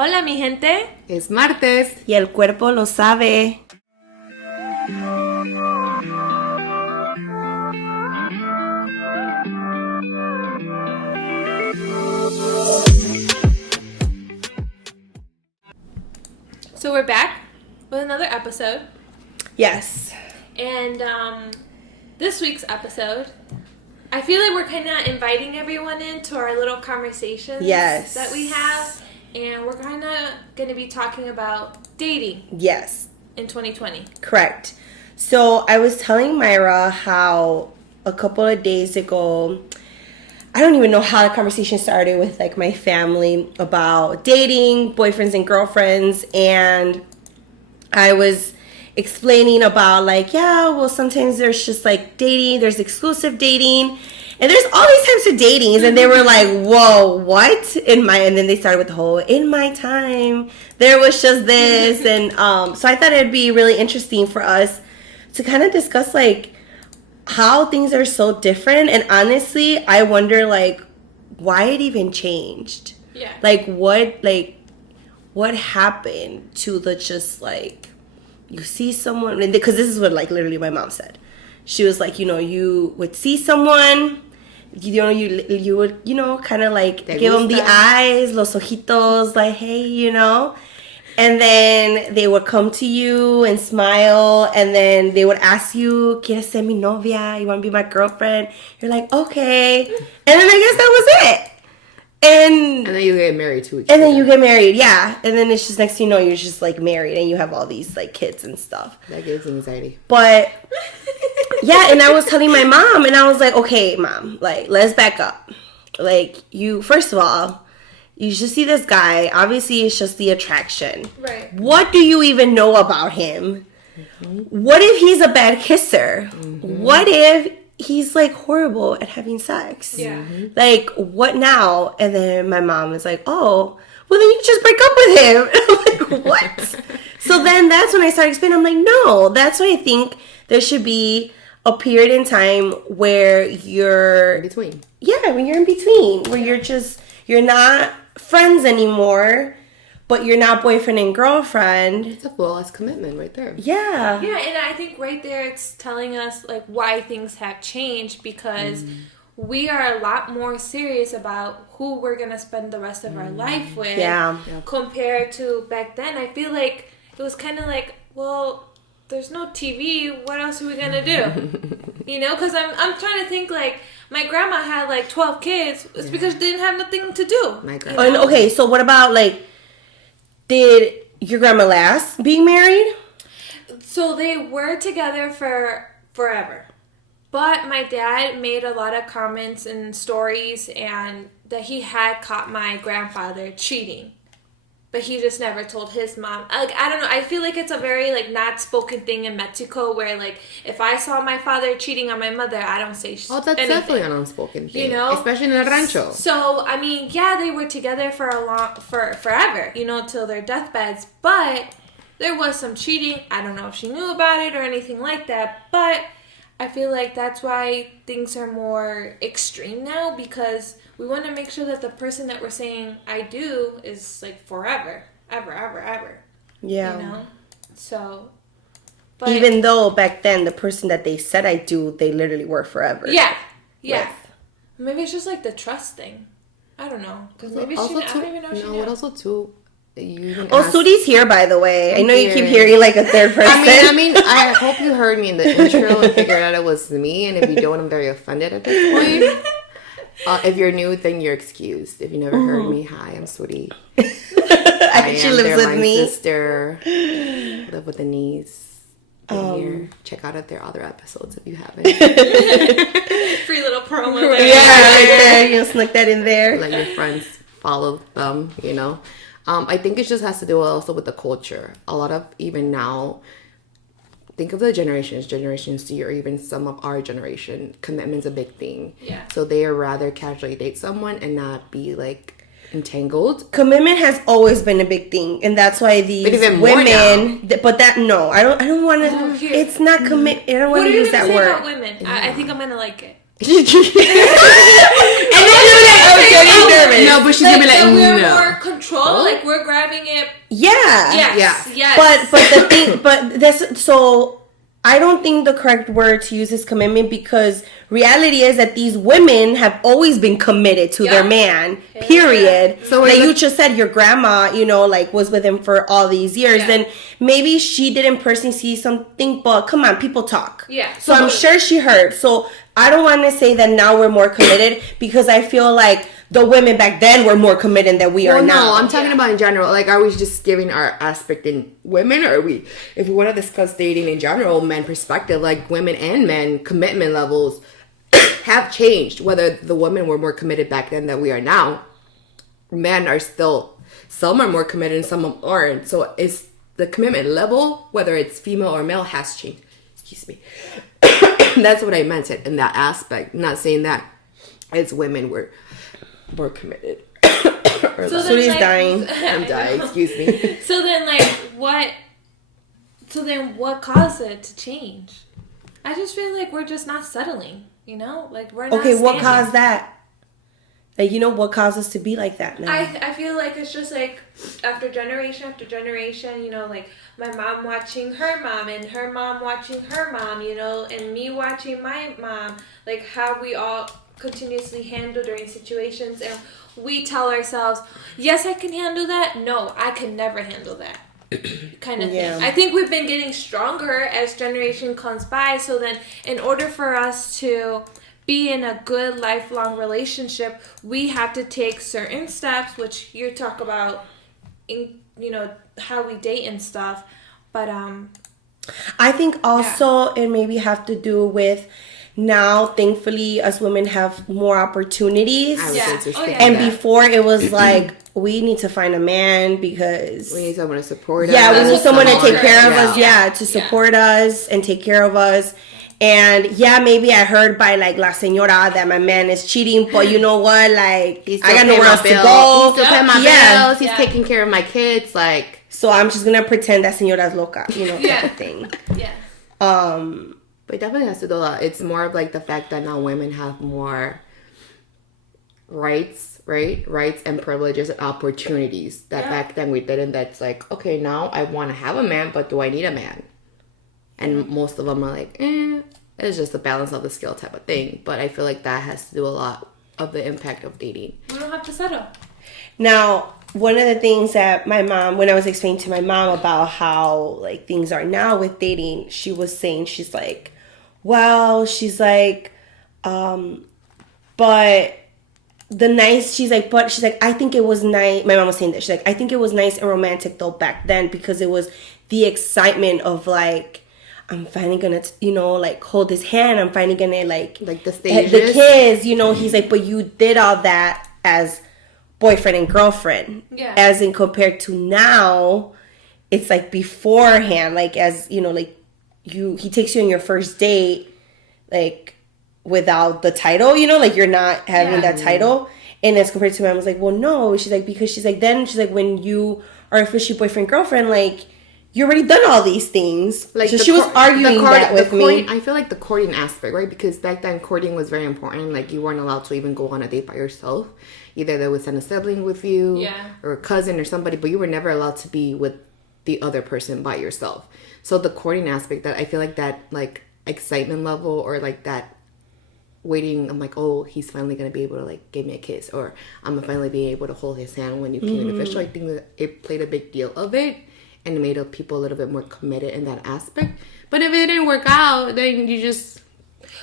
Hola, mi gente. Es martes. Y el cuerpo lo sabe. So we're back with another episode. Yes. And this week's episode, I feel like we're kind of inviting everyone into our little conversations that we have. And we're kind of going to be talking about dating. Yes. In 2020. Correct. So I was telling Mayra how a couple of days ago, I don't even know how the conversation started with like my family about dating, boyfriends and girlfriends. And I was explaining about like, yeah, well, sometimes there's just like dating, there's exclusive dating. And there's all these types of datings, and they were like, whoa, what? And then they started with the whole, in my time, there was just this. And so I thought it'd be really interesting for us to kind of discuss, like, how things are so different. And honestly, I wonder, like, why it even changed. Yeah. Like, what happened to the just, like, you see someone, because this is what, like, literally my mom said. She was like, you know, you would see someone, you would, kind of like give them the eyes, los ojitos, like, hey, and then they would come to you and smile, and then they would ask you, ¿Quieres ser mi novia? You want to be my girlfriend? You're like, okay. And then I guess that was it. And then you get married 2 weeks And then you get married, yeah. And then it's just next thing you know, you're just like married and you have all these like kids and stuff. That gives anxiety. But yeah, and I was telling my mom, and I was like, okay, mom, like, let's back up. Like, first of all, you just see this guy. Obviously, it's just the attraction. Right. What do you even know about him? Mm-hmm. What if he's a bad kisser? Mm-hmm. What if he's, like, horrible at having sex? Yeah. Like, what now? And then my mom is like, oh, well, then you just break up with him. I'm like, what? So then that's when I started explaining. I'm like, no, that's why I think there should be a period in time where you're in between. Yeah, when you're in between, where you're not friends anymore, but you're not boyfriend and girlfriend. It's a flawless commitment right there. Yeah. Yeah, and I think right there it's telling us like why things have changed, because we are a lot more serious about who we're going to spend the rest of our life with. Yeah. Compared to back then. I feel like it was kind of like, well, there's no TV. What else are we going to do? Because I'm trying to think, like, my grandma had, like, 12 kids. It's because they didn't have nothing to do. My grandma. And okay, so what about, like, did your grandma last being married? So they were together for forever. But my dad made a lot of comments and stories and that he had caught my grandfather cheating. But he just never told his mom. Like, I don't know. I feel like it's a very, like, not spoken thing in Mexico where, like, if I saw my father cheating on my mother, I don't say anything. Oh, that's definitely an unspoken thing. Especially in a rancho. So, I mean, yeah, they were together for forever, till their deathbeds. But there was some cheating. I don't know if she knew about it or anything like that. But I feel like that's why things are more extreme now, because we want to make sure that the person that we're saying I do is like forever, ever. Yeah. So, but even though back then the person that they said I do, they literally were forever. Yeah. Maybe it's just like the trust thing. I don't know. Because maybe I don't even know if she knew. What also too. Sury's here, by the way. I know you keep hearing like a third person. I mean, I hope you heard me in the intro and figured out it was me. And if you don't, I'm very offended at this point. If you're new, then you're excused. If you never heard me, hi, I'm Sury. She lives with me. My sister, live with Denise. Here. Check out their other episodes if you haven't. Free little promo there. Yeah, right there. You snuck that in there. Let your friends follow them, I think it just has to do also with the culture. A lot of, even now, think of the Generation C, or even some of our generation, commitment's a big thing. Yeah. So they rather casually date someone and not be, like, entangled. Commitment has always been a big thing, and that's why these women. But that I don't want to. It's not commit. I don't want to use that word. What are you gonna say about women? I think I'm gonna like it. And then you're like, I'm getting nervous. No, but she's gonna be like, we're no. more control. Like we're grabbing it. Yeah. Yes. But the thing, but that's so. I don't think the correct word to use is commitment, because reality is that these women have always been committed to their man, period. So like you just said, your grandma, you know, like was with him for all these years. Then maybe she didn't personally see something, but come on, people talk. Yeah. So I'm sure she heard. So I don't want to say that now we're more committed, because I feel like the women back then were more committed than we are now. No, I'm talking about in general. Like, are we just giving our aspect in women, or are we, if we want to discuss dating in general, men perspective, like women and men commitment levels have changed. Whether the women were more committed back then than we are now, men are still, some are more committed and some aren't. So it's the commitment level, whether it's female or male, has changed. Excuse me. That's what I meant in that aspect. Not saying that as women were more committed. Sury's dying. I'm dying, excuse me. So then what caused it to change? I just feel like we're just not settling, you know? Like we're not Okay, what caused that? Like, you know, what caused us to be like that now? I feel like it's just like after generation, you know, like my mom watching her mom and her mom watching her mom, you know, and me watching my mom, like how we all continuously handle during situations, and we tell ourselves, yes, I can handle that. No, I can never handle that. Kind of thing. I think we've been getting stronger as generation comes by. So then in order for us to be in a good lifelong relationship, we have to take certain steps, which you talk about in, you know, how we date and stuff. But I think also it maybe have to do with now, thankfully, us women have more opportunities. And before it was like, we need to find a man because we need someone to support us. Yeah, we need someone to take care of us. To support us and take care of us. And maybe I heard by like La Señora that my man is cheating, but you know what? Like, I got nowhere else to go. He's still paying my bills. He's taking care of my kids. Like, so I'm just gonna pretend that Señora's loca, you know, type of thing. But it definitely has to do a lot. It's more of like the fact that now women have more rights, right? Rights and privileges and opportunities that back then we didn't. That's like, okay, now I want to have a man, but do I need a man? And most of them are like, it's just a balance of the skill type of thing. But I feel like that has to do a lot of the impact of dating. We don't have to settle. Now, one of the things that my mom, when I was explaining to my mom about how like things are now with dating, she was saying, she's like, well, she's like, but she's like, I think it was nice. My mom was saying that. She's like, I think it was nice and romantic though back then, because it was the excitement of like, I'm finally gonna, you know, like hold his hand. I'm finally gonna like the stages. The kids, you know, he's like, but you did all that as boyfriend and girlfriend. Yeah. As in compared to now, it's like beforehand, like as, you know, like he takes you on your first date, like without the title, you know, like you're not having that title. And as compared to my mom, was like, well, no. She's like, because she's like, then she's like, when you are officially boyfriend, girlfriend, like, you already done all these things. Like, so she was arguing that with me. I feel like the courting aspect, right? Because back then courting was very important. Like, you weren't allowed to even go on a date by yourself. Either they would send a sibling with you or a cousin or somebody, but you were never allowed to be with the other person by yourself. So the courting aspect, that I feel like that like excitement level, or like that waiting, I'm like, oh, he's finally gonna be able to like give me a kiss, or I'm gonna finally be able to hold his hand when you came in official. I think that it played a big deal of it, and it made people a little bit more committed in that aspect. But if it didn't work out, then you just.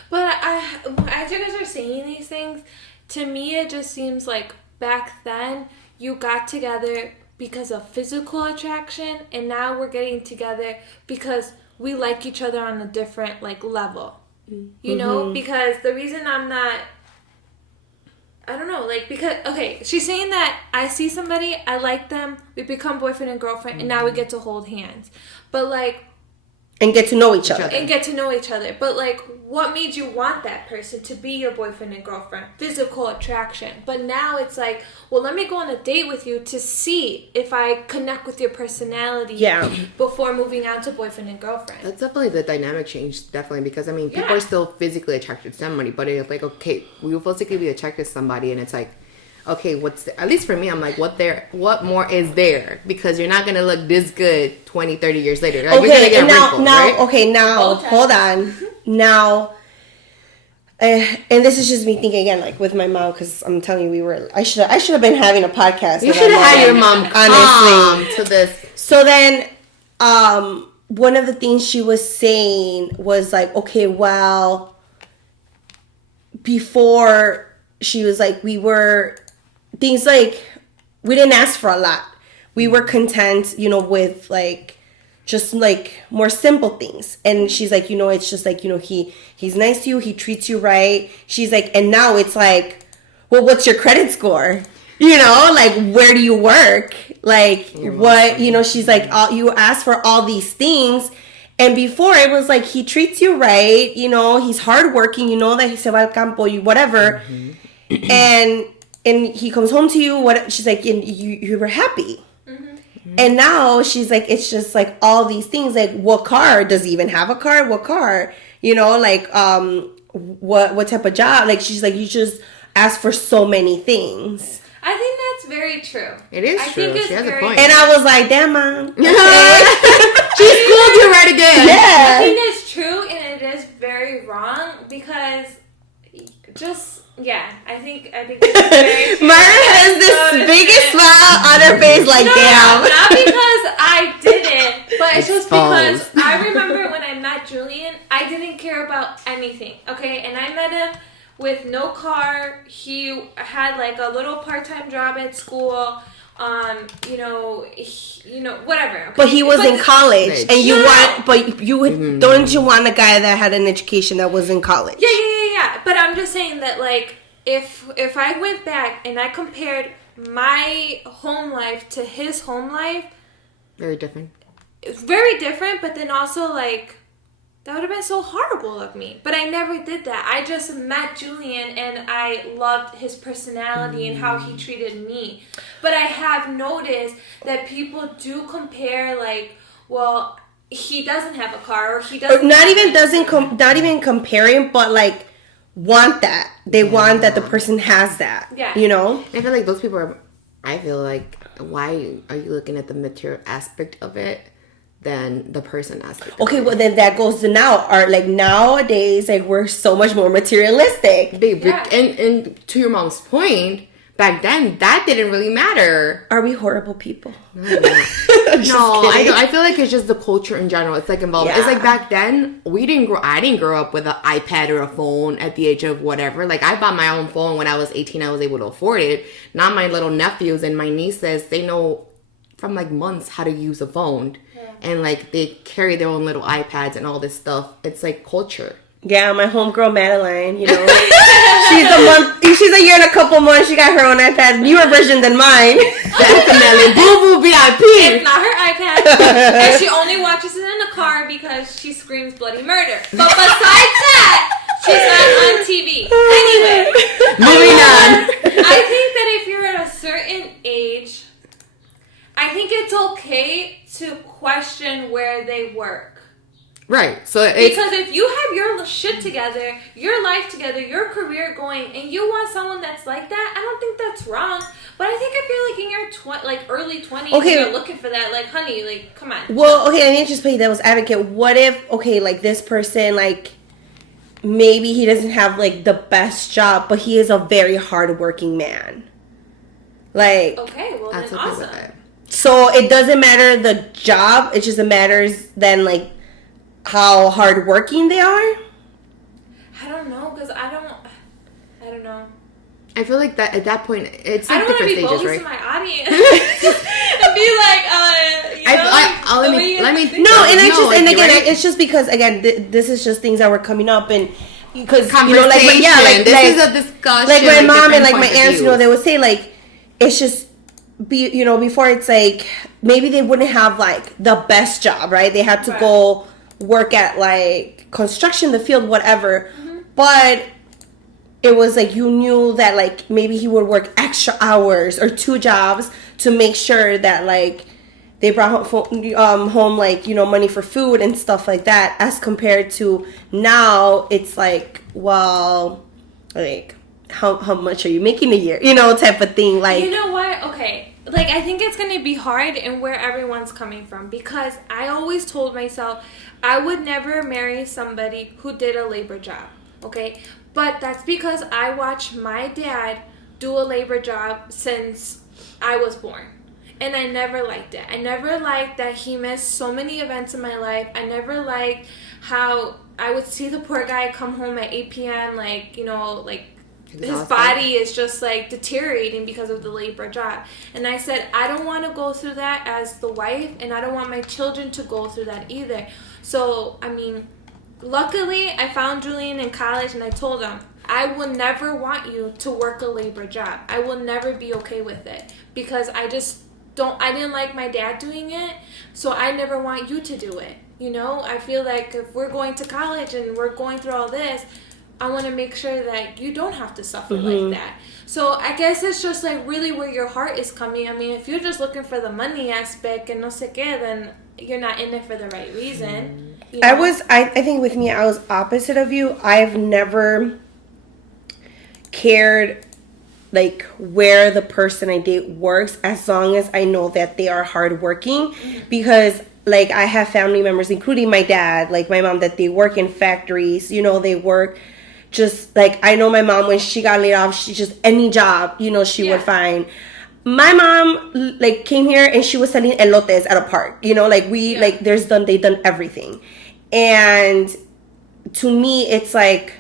But as you guys are saying these things, to me it just seems like back then you got together because of physical attraction, and now we're getting together because we like each other on a different like level. You know, because the reason I'm not, I don't know, like, because, okay, she's saying that I see somebody, I like them, we become boyfriend and girlfriend, and now we get to hold hands. But, like, And get to know each other. And get to know each other. But, like, what made you want that person to be your boyfriend and girlfriend? Physical attraction. But now it's like, well, let me go on a date with you to see if I connect with your personality before moving on to boyfriend and girlfriend. That's definitely the dynamic change, definitely. Because, I mean, people are still physically attracted to somebody. But it's like, okay, we will physically be attracted to somebody. And it's like, okay, at least for me, I'm like, what more is there? Because you're not going to look this good 20, 30 years later. Like, you're going to get wrinkles, right? Okay, now, hold on. Now, and this is just me thinking again, like, with my mom, because I'm telling you, I should have been having a podcast. You should have had your mom come to this. So then, one of the things she was saying was like, okay, well, before she was like, things like, we didn't ask for a lot. We were content, with like, just like more simple things. And she's like, it's just like, he's nice to you. He treats you right. She's like, and now it's like, well, what's your credit score? Like, where do you work? Like, what, she's like, you ask for all these things. And before it was like, he treats you right. He's hardworking, that he se va al campo, whatever. Mm-hmm. And he comes home to you. She's like, and you were happy. Mm-hmm. And now she's like, it's just like all these things. Like, what car? Does he even have a car? What car? Like, what type of job? Like, she's like, you just ask for so many things. I think that's very true. It is true. She has a point. And I was like, damn, Mom. Okay. She schooled you right again. Yeah. I think that's true, and it is very wrong because I think it's very true. Mayra has this biggest smile on her face, like, damn. Not because I did it, but it's just because I remember when I met Julian, I didn't care about anything, okay? And I met him with no car. He had like a little part-time job at school. Whatever. Okay? But he was in college, and don't you want a guy that had an education that was in college? Yeah. But I'm just saying that, like, if I went back and I compared my home life to his home life, very different. It's very different. But then also, like, that would have been so horrible of me. But I never did that. I just met Julian and I loved his personality and how he treated me. But I have noticed that people do compare, like, well, he doesn't have a car, or he doesn't. Not even comparing, but like want that. They want that the person has that. Yeah. I feel like those people are. I feel like, why are you looking at the material aspect of it than the person aspect? Okay, well then that goes to nowadays, like, we're so much more materialistic. And to your mom's point, back then that didn't really matter. Are we horrible people? No, I feel like it's just the culture in general. It's like involved. Yeah. It's like back then I didn't grow up with an iPad or a phone at the age of whatever. Like, I bought my own phone when I was 18. I was able to afford it. Now my little nephews and my nieces, they know from like months how to use a phone. Yeah. And like they carry their own little iPads and all this stuff. It's like culture. Yeah, my homegirl Madeline, she's a year and a couple months. She got her own iPad, newer version than mine. Definitely, boo boo VIP. It's not her iPad, and she only watches it in the car because she screams bloody murder. But besides that, she's not on TV. Anyway, moving on. I think that if you're at a certain age, I think it's okay to question where they work. Right. So because if you have your shit together, your life together, your career going, and you want someone that's like that, I don't think that's wrong. But I think if you're like in your early 20s, and you're looking for that, like, honey, like, come on. Well, okay, let me just play devil's advocate. What if, like, this person, like, maybe he doesn't have like the best job, but he is a very hardworking man. Like, okay, well then awesome. So it doesn't matter the job; it just matters then, like, how hardworking they are? I don't know, because I don't know. I feel like that at that point, it's like different stages, right? I don't want to be bogus to my audience and be like, it's just because, again, this is just things that were coming up, and because, this is a discussion. Like my mom and like my aunts, they would say, like, it's just, before, it's like, maybe they wouldn't have like the best job, right? They had to go work at like construction, the field, whatever. But it was like you knew that like maybe he would work extra hours or 2 jobs to make sure that like they brought home like, you know, money for food and stuff like that, as compared to now it's like, well, like how much are you making a year, you know, type of thing. Like, you know what, okay, like I think it's gonna be hard in where everyone's coming from, because I always told myself I would never marry somebody who did a labor job, okay? But that's because I watched my dad do a labor job since I was born. And I never liked it. I never liked that he missed so many events in my life. I never liked how I would see the poor guy come home at 8 p.m. like, you know, like his body is just like deteriorating because of the labor job. And I said, I don't want to go through that as the wife, and I don't want my children to go through that either. So, I mean, luckily I found Julian in college, and I told him, I will never want you to work a labor job. I will never be okay with it, because I didn't like my dad doing it, so I never want you to do it. You know, I feel like if we're going to college and we're going through all this, I want to make sure that you don't have to suffer like that. So I guess it's just like really where your heart is coming. I mean, if you're just looking for the money aspect and no sé qué, then you're not in it for the right reason. You know? I think with me, I was opposite of you. I've never cared like where the person I date works, as long as I know that they are hardworking. Because like I have family members, including my dad, like my mom, that they work in factories. You know, they work just like, I know my mom, when she got laid off, she just any job, you know, she would find. My mom like came here and she was selling elotes at a park. You know, like like they done everything. And to me, it's like,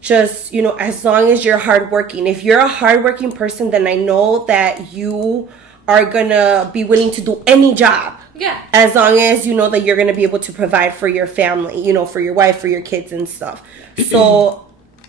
just, you know, as long as you're hardworking. If you're a hardworking person, then I know that you are gonna be willing to do any job. Yeah. As long as you know that you're gonna be able to provide for your family, you know, for your wife, for your kids and stuff. So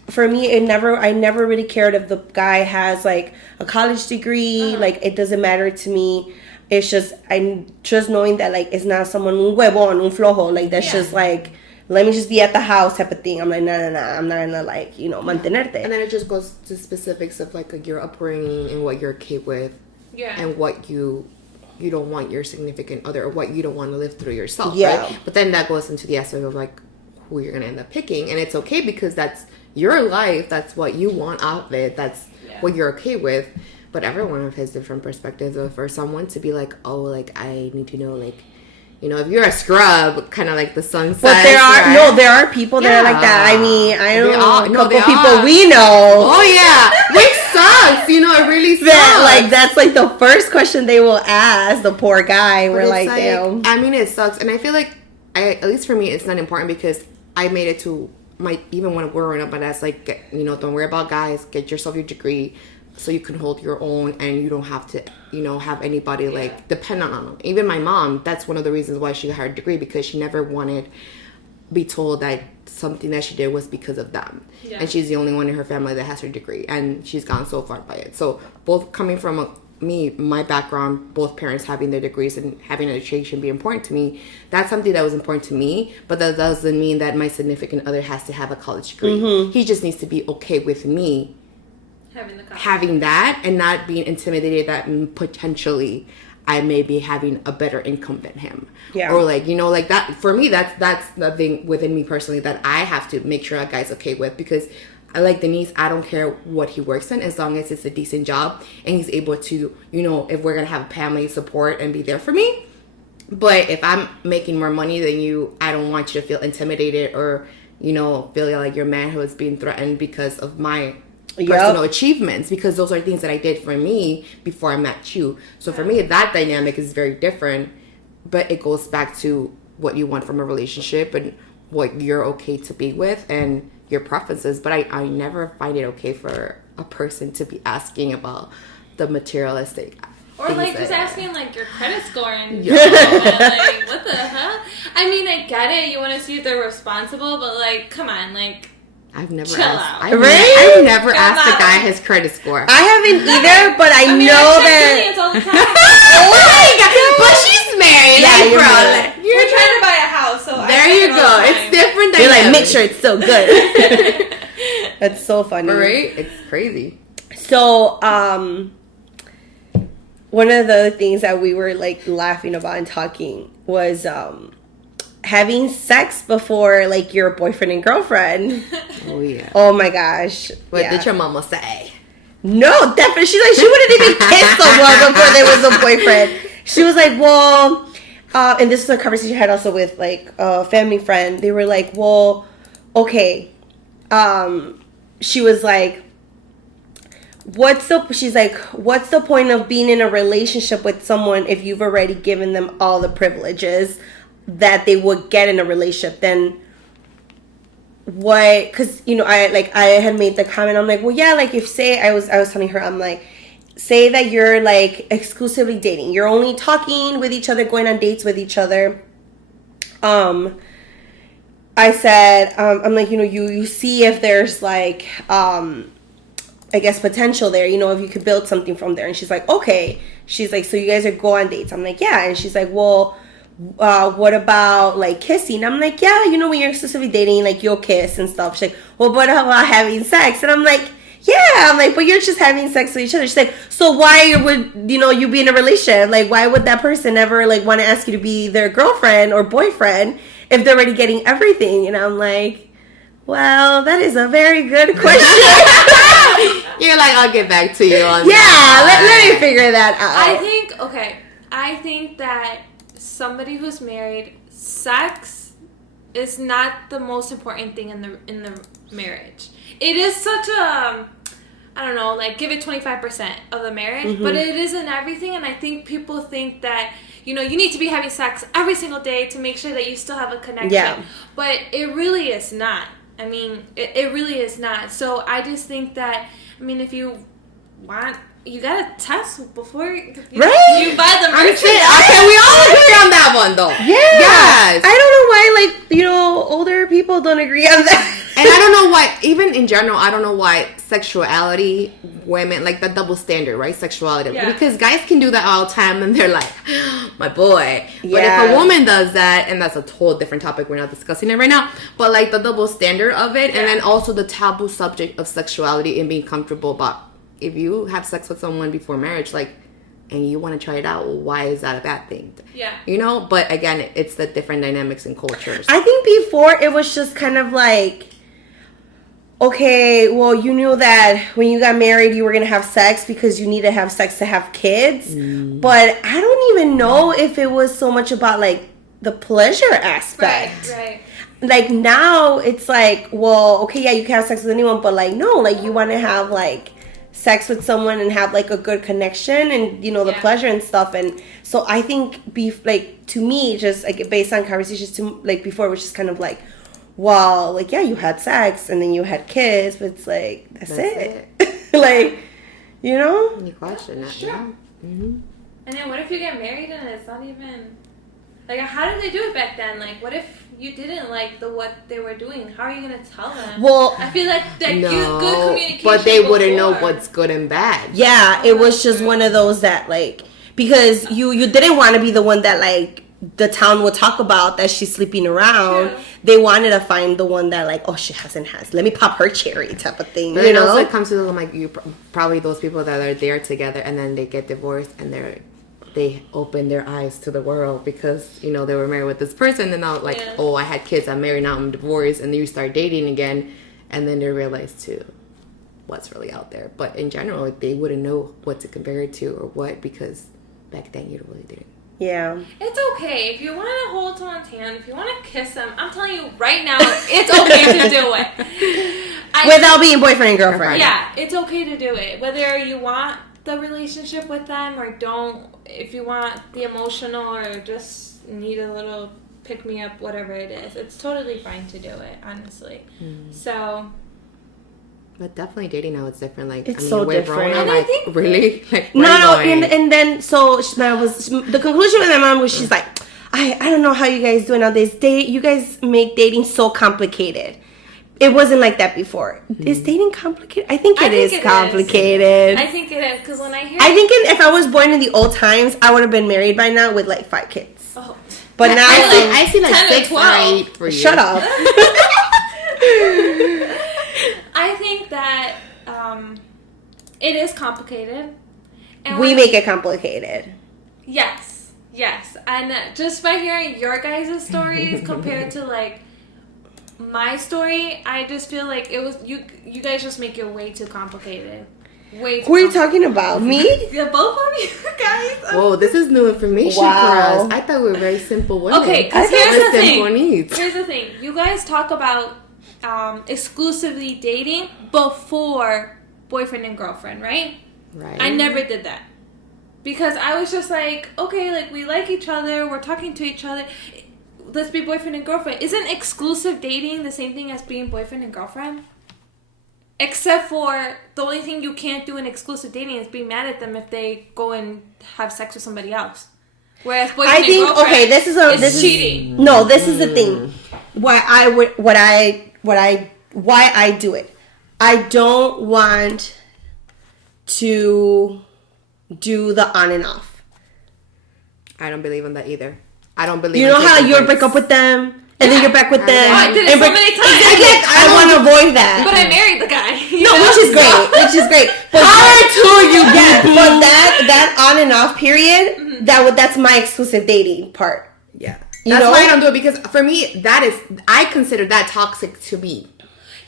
for me, I never really cared if the guy has like a college degree. Like, it doesn't matter to me. It's just, I'm just knowing that like it's not someone un huevón, un flojo. Like, that's just like, let me just be at the house type of thing. I'm like, no, I'm not gonna like, you know, mantenerte. And then it just goes to specifics of like your upbringing and what you're okay with, and what you don't want your significant other, or what you don't want to live through yourself, right? But then that goes into the aspect of like who you're gonna end up picking, and it's okay because that's your life, that's what you want out of it, that's what you're okay with. But everyone has different perspectives. So for someone to be like, oh, like I need to know, like, you know, if you're a scrub, kind of like the sun says. But there are people that are like that. I mean, I don't know, a couple people we know. Oh yeah, which sucks. You know, it really sucks. Like, that's like the first question they will ask the poor guy. But we're like, damn. I mean, it sucks, and I feel like, at least for me, it's not important because I made it to even when we're growing up, but that's like, you know, don't worry about guys. Get yourself your degree, so you can hold your own and you don't have to, you know, have anybody like depend on them. Even my mom, that's one of the reasons why she got her degree, because she never wanted to be told that something that she did was because of them. And she's the only one in her family that has her degree, and she's gone so far by it. So both coming from my background, both parents having their degrees and having an education be important to me, that's something that was important to me. But that doesn't mean that my significant other has to have a college degree. He just needs to be okay with me having that, and not being intimidated that potentially I may be having a better income than him. Or like, you know, like that. For me, that's the thing within me personally that I have to make sure a guy's okay with, because I like Denise, I don't care what he works in, as long as it's a decent job and he's able to, you know, if we're gonna have family support and be there for me. But if I'm making more money than you, I don't want you to feel intimidated or, you know, feel like your manhood is being threatened because of my personal achievements, because those are things that I did for me before I met you. So for me, that dynamic is very different, but it goes back to what you want from a relationship and what you're okay to be with and your preferences. But I never find it okay for a person to be asking about the materialistic or like just asking like your credit score and like, what the hell? I mean, I get it, you want to see if they're responsible, but like, come on, like, I've never chill asked. out. I've never asked a guy his credit score. I haven't either, but I mean, know that. All the time. Oh my god! But she's married. Yeah, like, you're bro, married. We're trying to buy a house, so there you sure it's still good. That's so funny. Right? It's crazy. So, one of the things that we were like laughing about and talking was having sex before like your boyfriend and girlfriend. Oh yeah. Oh my gosh. What yeah. did your mama say? No, definitely. She's like, she wouldn't even kiss someone before there was a boyfriend. She was like, well, and this is a conversation I had also with like a family friend. They were like, well, okay. She was like, what's the point of being in a relationship with someone if you've already given them all the privileges that they would get in a relationship? Then what? Because I had made the comment. I'm like, well, yeah, like if say I was telling her, I'm like, say that you're like exclusively dating, you're only talking with each other, going on dates with each other. I said, I'm like, you see if there's like, I guess potential there, if you could build something from there. And she's like, okay. She's like, so you guys are go on dates? I'm like, yeah. And she's like, well, what about like kissing? I'm like, yeah, when you're exclusively dating, like you'll kiss and stuff. She's like, well, what about having sex? And I'm like, yeah. I'm like, but you're just having sex with each other. She's like, so why would you be in a relationship? Like, why would that person ever like want to ask you to be their girlfriend or boyfriend if they're already getting everything? And I'm like, well, that is a very good question. You're like, I'll get back to you on that. Let me figure that out. I think that somebody who's married, sex is not the most important thing in the marriage. It is such a, I don't know, like give it 25% of the marriage, but it isn't everything. And I think people think that, you need to be having sex every single day to make sure that you still have a connection. Yeah. But it really is not. I mean, it really is not. So I just think that, if you want, you gotta test before you buy the merchandise. Okay, we all agree on that one, though. Yeah. Yes. I don't know why, older people don't agree on that. And I don't know why, even in general, I don't know why sexuality, women, like the double standard, right? Sexuality. Yeah. Because guys can do that all the time and they're like, my boy. Yeah. But if a woman does that, and that's a whole different topic, we're not discussing it right now, but like the double standard of it, and then also the taboo subject of sexuality and being comfortable about if you have sex with someone before marriage, like, and you want to try it out, why is that a bad thing? Yeah. But again, it's the different dynamics and cultures. I think before it was just kind of like, okay, well, you knew that when you got married, you were going to have sex because you need to have sex to have kids. But I don't even know if it was so much about, like, the pleasure aspect. Right. Like, now it's like, well, okay, yeah, you can have sex with anyone, but, like, no, like, you want to have, like, sex with someone and have, like, a good connection and, the pleasure and stuff. And so I think, to me, just, like, based on conversations, like, before, it was just kind of like, well, like, yeah, you had sex and then you had kids, but it's like, that's it. Like, You question that. Sure. Yeah. Mm-hmm. And then what if you get married and it's not even, like, how did they do it back then? Like, what if you didn't like what they were doing? How are you going to tell them? Well, I feel like good communication. But they wouldn't know what's good and bad. Yeah, it was just one of those that, like, because you didn't want to be the one that, like, the town would talk about that she's sleeping around. True. They wanted to find the one that, like, oh, she hasn't had. Let me pop her cherry type of thing. But also it comes to them, like, you probably those people that are there together and then they get divorced and they open their eyes to the world because, they were married with this person and now, like, oh, I had kids, I'm married, now I'm divorced, and then you start dating again and then they realize, too, what's really out there. But in general, like, they wouldn't know what to compare it to or what because back then you really didn't. Yeah. It's okay. If you want to hold someone's hand, if you want to kiss them, I'm telling you right now, it's okay to do it. Without being boyfriend and girlfriend. Yeah, it's okay to do it. Whether you want the relationship with them or don't, if you want the emotional or just need a little pick-me-up, whatever it is, it's totally fine to do it, honestly. So... But definitely dating now, it's different. Like, it's so different. And like, really? Like, and then, so that was, the conclusion with my mom was, she's like, I don't know how you guys do it nowadays. You guys make dating so complicated. It wasn't like that before. Is dating complicated? I think it is complicated. I think it is, because when I hear... I think if I was born in the old times, I would have been married by now with, like, 5 kids. Oh. But now... I see, like, 6 or 8 for you. Shut up. I think that it is complicated. And we make it complicated. Yes. And just by hearing your guys' stories compared to like my story, I just feel like it was you guys just make it way too complicated. Way too Who are you talking about? Me? Yeah, both of you guys. Whoa, this is new information for us. I thought we were very simple women. Okay, because here's the thing. Needs. Here's the thing. You guys talk about exclusively dating before boyfriend and girlfriend, right? Right. I never did that. Because I was just like, okay, like we like each other, we're talking to each other, let's be boyfriend and girlfriend. Isn't exclusive dating the same thing as being boyfriend and girlfriend? Except for the only thing you can't do in exclusive dating is be mad at them if they go and have sex with somebody else. Whereas boyfriend and girlfriend this is cheating. No, this is the thing. Why I do it. I don't want to do the on and off. I don't believe in that either. I don't believe. You know how you break up with them and then you're back with them. Oh, I did it so many times. I want to avoid that. But I married the guy. No, which is great. But but that on and off period, that's my exclusive dating part. Yeah. That's why I don't do it, because for me, I consider that toxic to me.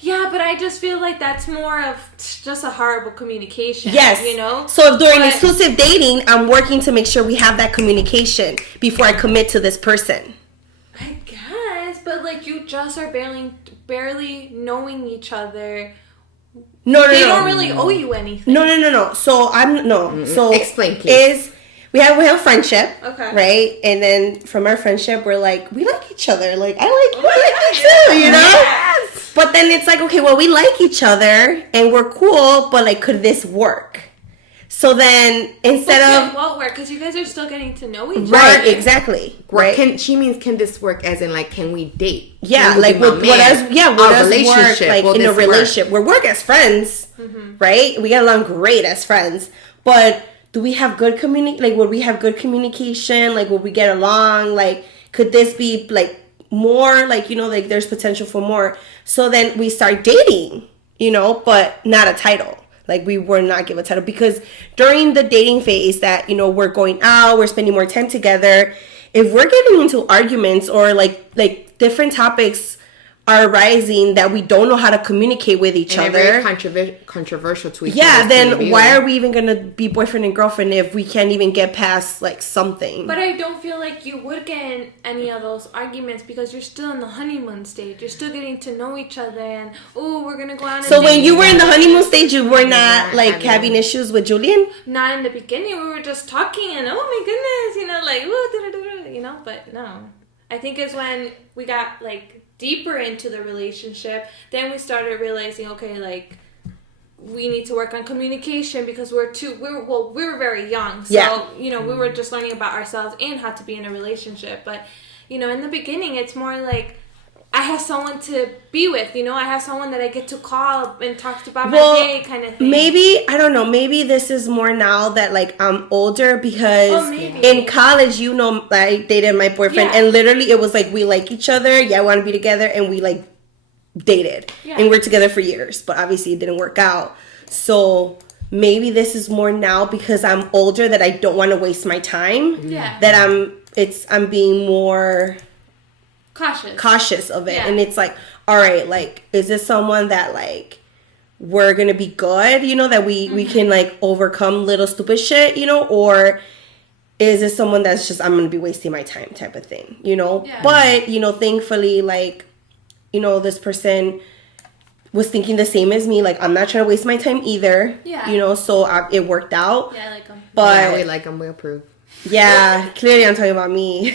Yeah, but I just feel like that's more of just a horrible communication. Yes. You know? So during exclusive dating, I'm working to make sure we have that communication before I commit to this person. I guess, but like you just are barely knowing each other. They don't really owe you anything. No. So So explain, please. We have friendship, okay, right? And then from our friendship, we're like, we like each other. Like, I like you too, you know? Yes! But then it's like, okay, well, we like each other and we're cool, but like, could this work? So then instead of what work? Because you guys are still getting to know each other. Right, exactly. Right. Can this work? As in, like, can we date? Yeah, like what does work like in a relationship? We work as friends, right? We get along great as friends, but do we have good would we have good communication? Like, would we get along? Like, could this be like more? Like, you know, like there's potential for more. So then we start dating, you know, but not a title. Like, we were not given a title, because during the dating phase that, you know, we're going out, we're spending more time together. If we're getting into arguments or like different topics are arising that we don't know how to communicate with each other. Very controversial to each other. Yeah, then why are we even going to be boyfriend and girlfriend if we can't even get past like something? But I don't feel like you would get in any of those arguments because you're still in the honeymoon stage. You're still getting to know each other and, we're going to go out. So when you were in the honeymoon stage, you were not like having issues with Julian? Not in the beginning. We were just talking and, oh my goodness, you know, like, you know, but no. I think it's when we got like deeper into the relationship, then we started realizing, okay, like we need to work on communication because we were very young, so you know, we were just learning about ourselves and how to be in a relationship. But you know, in the beginning, it's more like I have someone to be with, you know, I have someone that I get to call and talk about my day kind of thing. Maybe, I don't know, maybe this is more now that like I'm older, because in college, you know, I dated my boyfriend and literally it was like we like each other, I want to be together, and we like dated and we're together for years, but obviously it didn't work out. So maybe this is more now because I'm older that I don't want to waste my time. Yeah. That I'm being more cautious of it. And it's like, all right, like, is this someone that like we're gonna be good, you know, that we can like overcome little stupid shit, you know, or is this someone that's just I'm gonna be wasting my time type of thing, you know? But you know, thankfully, like, you know, this person was thinking the same as me, like I'm not trying to waste my time either, you know, so it worked out. I like them. But we like them, we approve. Yeah, clearly I'm talking about me.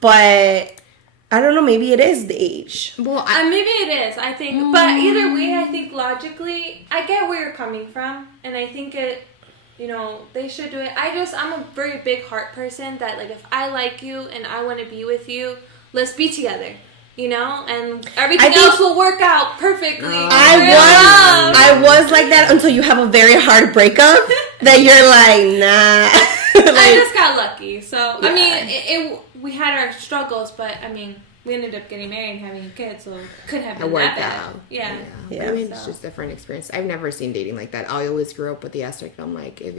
But I don't know, maybe it is the age. Well, maybe it is, I think. But either way, I think logically, I get where you're coming from. And I think you know, they should do it. I'm a very big heart person that, like, if I like you and I want to be with you, let's be together. You know, and everything else will work out perfectly. I was like that until you have a very hard breakup that you're like, nah. I just got lucky. So, I mean, we had our struggles, but I mean, we ended up getting married and having a kid, so it couldn't have been It worked that bad. out. Yeah. I mean, it's just different experience. I've never seen dating like that. I always grew up with the aspect. I'm like, if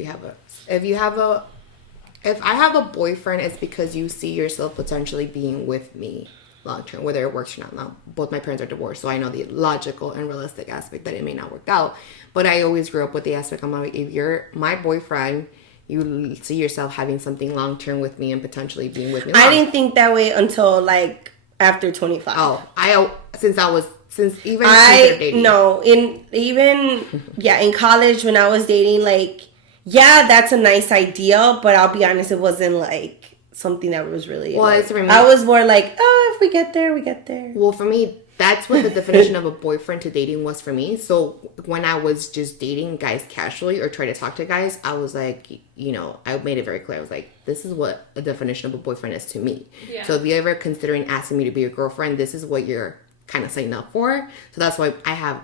I have a boyfriend, it's because you see yourself potentially being with me long term, whether it works or not. Now, both my parents are divorced, so I know the logical and realistic aspect that it may not work out. But I always grew up with the aspect. I'm like, if you're my boyfriend, you see yourself having something long term with me and potentially being with me. I didn't think that way until like after 25. Oh, since even dating. No, in college when I was dating, like, yeah, that's a nice idea, but I'll be honest, it wasn't like something that was really. Well, like, it's for me. I was more like, oh, if we get there, we get there. Well, for me, that's what the definition of a boyfriend to dating was for me. So when I was just dating guys casually or try to talk to guys, I was like, I made it very clear. I was like, this is what a definition of a boyfriend is to me. Yeah. So if you're ever considering asking me to be your girlfriend, this is what you're kind of signing up for. So that's why I have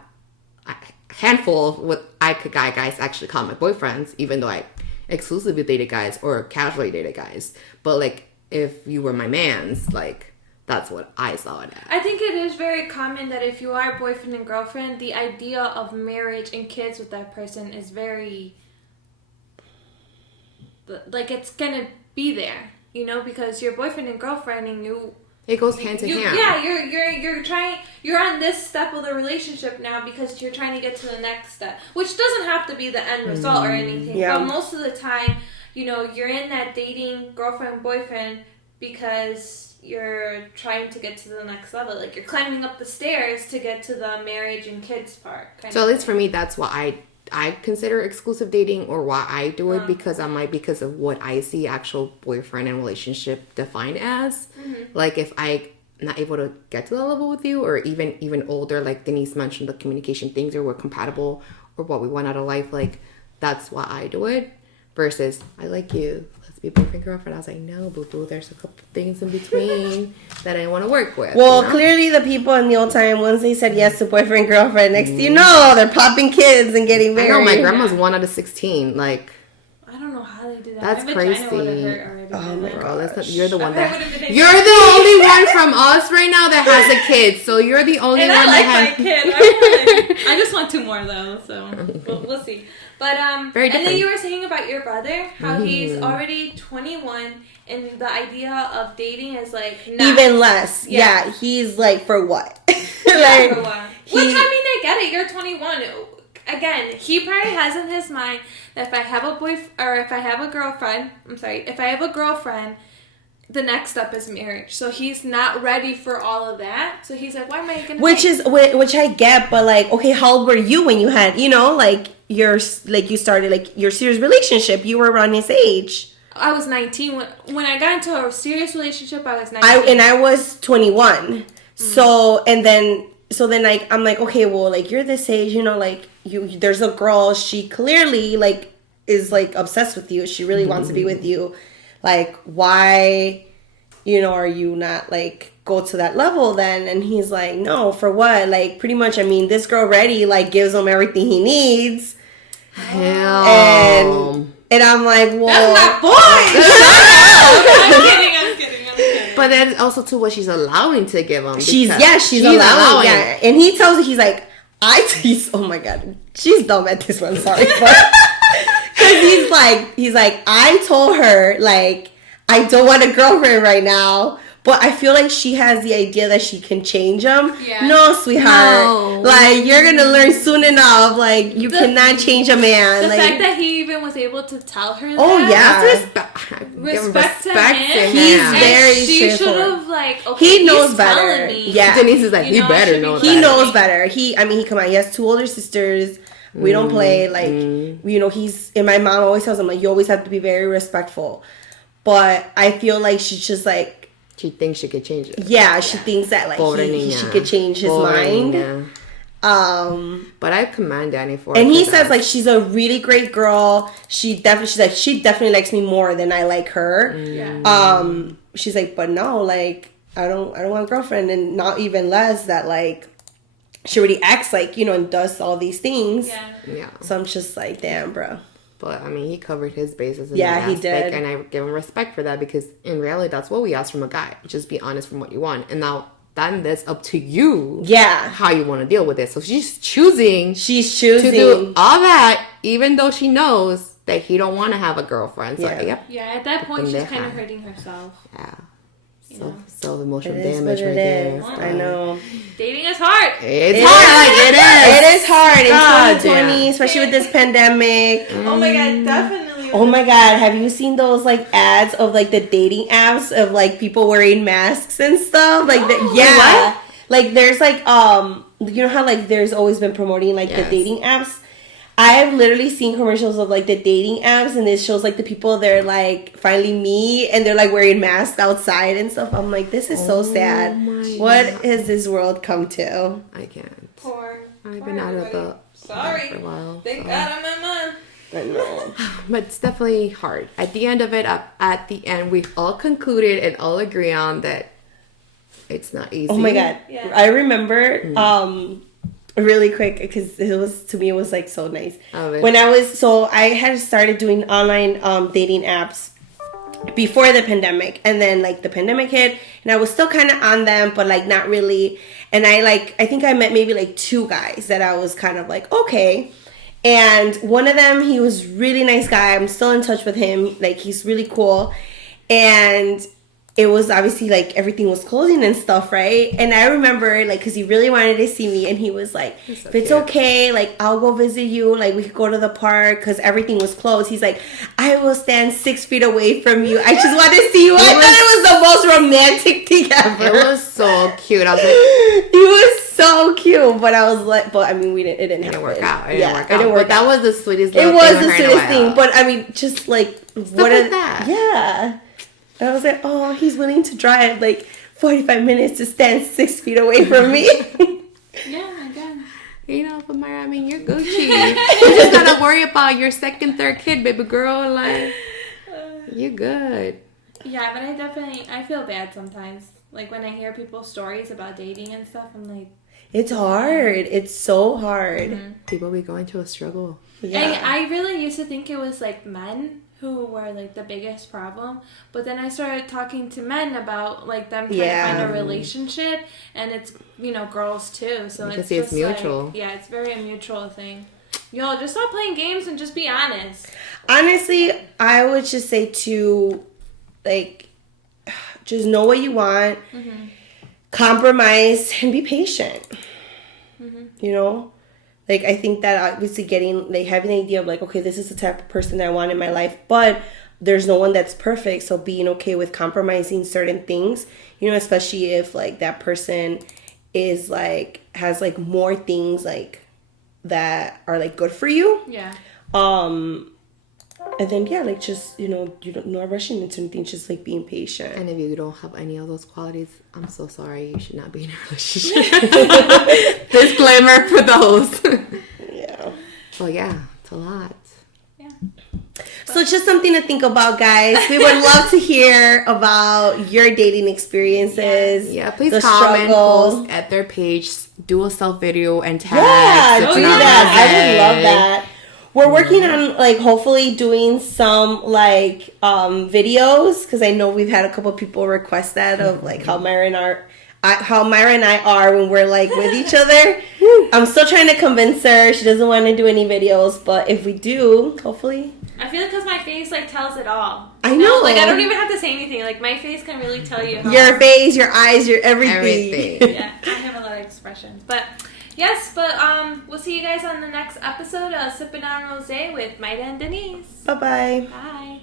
a handful of what guys actually call my boyfriends, even though I exclusively dated guys or casually dated guys. But like, if you were my man's, like, that's what I saw it as. I think it is very common that if you are boyfriend and girlfriend, the idea of marriage and kids with that person is very, like, it's gonna be there, because you're boyfriend and girlfriend and it goes hand to hand. Yeah, you're on this step of the relationship now because you're trying to get to the next step, which doesn't have to be the end result or anything. Yeah. But most of the time, you're in that dating girlfriend, boyfriend because you're trying to get to the next level. Like, you're climbing up the stairs to get to the marriage and kids part. So at least for me, that's why I consider exclusive dating, or why I do it, because of what I see actual boyfriend and relationship defined as. Mm-hmm. Like, if I'm not able to get to that level with you, or even older, like Denise mentioned, the communication things, or we're compatible, or what we want out of life, like, that's why I do it. Versus, I like you, let's be boyfriend, girlfriend. I was like, no, boo-boo, there's a couple things in between that I want to work with. Well, clearly the people in the old time, once they said yes to boyfriend, girlfriend, next thing you know, they're popping kids and getting married. I know, my grandma's 1 out of 16. Like, I don't know how they do that. That's crazy. Oh my god, you're the one you're the only one from us right now that has a kid. So you're the only and one I like that has my kid. I just want 2 more though, so we'll see. But Very and different. then you were saying about your brother, how he's already 21, and the idea of dating is like even less. Yeah, he's like, for what? Yeah, for what? Which, I mean, I get it. You're 21. Again, he probably has in his mind that if I have if I have a girlfriend, the next step is marriage. So he's not ready for all of that. So he's like, why am I gonna? Which I get, but like, okay, how old were you when you had, you started your serious relationship? You were around his age. I was 19 when I got into a serious relationship. I was 19. I was 21. So then like, I'm like, okay, well, like, you're this age, there's a girl, she clearly like is like obsessed with you. She really wants to be with you. Like, why, are you not like go to that level then? And he's like, no, for what? Like, pretty much, I mean, this girl already like gives him everything he needs. Hell. And I'm like, well, that's my boy. I'm kidding. But then also too, what she's allowing to give him. She's allowing. Yeah. And he tells her, he's like, oh my god, she's dumb at this one. Sorry, but he's like, I told her, like, I don't want a girlfriend right now. But I feel like she has the idea that she can change him. Yeah. No, sweetheart. No. Like, you're going to learn soon enough. Like, you cannot change a man. The like, fact that he even was able to tell her that. Oh, yeah. Respect to him. He's very she should have, like, okay, he knows better. Yeah. Denise is like, he better know that. He knows better. He come on. He has 2 older sisters. We don't play. Like, he's... And my mom always tells him, like, you always have to be very respectful. But I feel like she's just, like... She thinks she could change it. Yeah, she thinks that like she could change his mind. But I commend Danny for it. And he says like she's a really great girl. She definitely likes me more than I like her. Yeah. She's like, but no, like I don't want a girlfriend, and not even less that like she already acts like, and does all these things. Yeah. So I'm just like, damn, bro. But, I mean, he covered his bases in Yeah, that he aspect, did. and I give him respect for that because, in reality, that's what we ask from a guy. Just be honest from what you want. And now, then that's up to you. Yeah. How you want to deal with it. So she's choosing to do all that, even though she knows that he don't want to have a girlfriend. So, Yeah, at that point, she's kind of hurting herself. Yeah. You So emotional It is damage what right it there. is. I know. Dating is hard. It's hard. Like, it is. It is hard in God 2020, damn. especially with this pandemic. Oh my god, definitely. Oh my god, have you seen those like ads of like the dating apps of like people wearing masks and stuff? Like yeah. What? Like there's like you know how like there's always been promoting like the dating apps? I've literally seen commercials of like the dating apps and it shows like the people they're like finally meet and they're like wearing masks outside and stuff. I'm like, this is so sad. What has this world come to? I can't. Poor. I've been out of the Sorry. for a while. Thank God I'm a mom. I know. But it's definitely hard. At the end of it, at the end, we've all concluded and all agree on that it's not easy. Oh my god. Yeah. I remember really quick because it was like so nice. When I had started doing online dating apps before the pandemic, and then like the pandemic hit and I was still kind of on them but like not really, and I think I met maybe like 2 guys that I was kind of like okay, and one of them, he was really nice guy. I'm still in touch with him, like he's really cool, and it was obviously like everything was closing and stuff, right? And I remember like because he really wanted to see me and he was like, if it's okay, like I'll go visit you, like we could go to the park because everything was closed. He's like, I will stand 6 feet away from you, I just want to see you. I thought it was the most romantic thing ever. It was so cute. I was like, he was so cute, but I was like, but I mean it didn't work out. It didn't work But that was the sweetest it little was thing the I heard in a sweetest thing, while. but I mean just like Stuff like that. yeah. I was like, oh, he's willing to drive like 45 minutes to stand 6 feet away from me. Yeah, I guess. You know, but Mayra, I mean, you're Gucci. You just gotta worry about your second, third kid, baby girl. Like, you're good. Yeah, but I feel bad sometimes. Like when I hear people's stories about dating and stuff, I'm like, It's hard. It's so hard. Mm-hmm. People be going through a struggle. Yeah. And I really used to think it was like men who were like the biggest problem, but then I started talking to men about like them trying to find a relationship, and it's girls too. So You can see it's mutual. Like, yeah, it's very a mutual thing. Y'all just stop playing games and just be honest. Honestly, I would just say to like just know what you want, compromise, and be patient. You know? Like, I think that obviously having the idea of like, okay, this is the type of person that I want in my life, but there's no one that's perfect. So being okay with compromising certain things, especially if like that person is like, has like more things like that are like good for you. Yeah. And then, yeah, like just, you don't not rushing into anything, just like being patient. And if you don't have any of those qualities, I'm so sorry. You should not be in a relationship. Disclaimer for those. Yeah. Well, yeah, it's a lot. Yeah. So it's just something to think about, guys. We would love to hear about your dating experiences. Yeah, please the comment, struggles. post at their page, do a self video and tag. Yeah, do that. I would love that. We're working on like hopefully doing some like videos because I know we've had a couple people request that of like how Mayra and I are when we're like with each other. I'm still trying to convince her. She doesn't want to do any videos, but if we do, hopefully. I feel like because my face like tells it all. I know. Like I don't even have to say anything. Like my face can really tell you. Your face, your eyes, your everything. Yeah, I have a lot of expressions, but. Yes, but we'll see you guys on the next episode of Sippin on Rosé with Mayra and Denise. Bye-bye. Bye.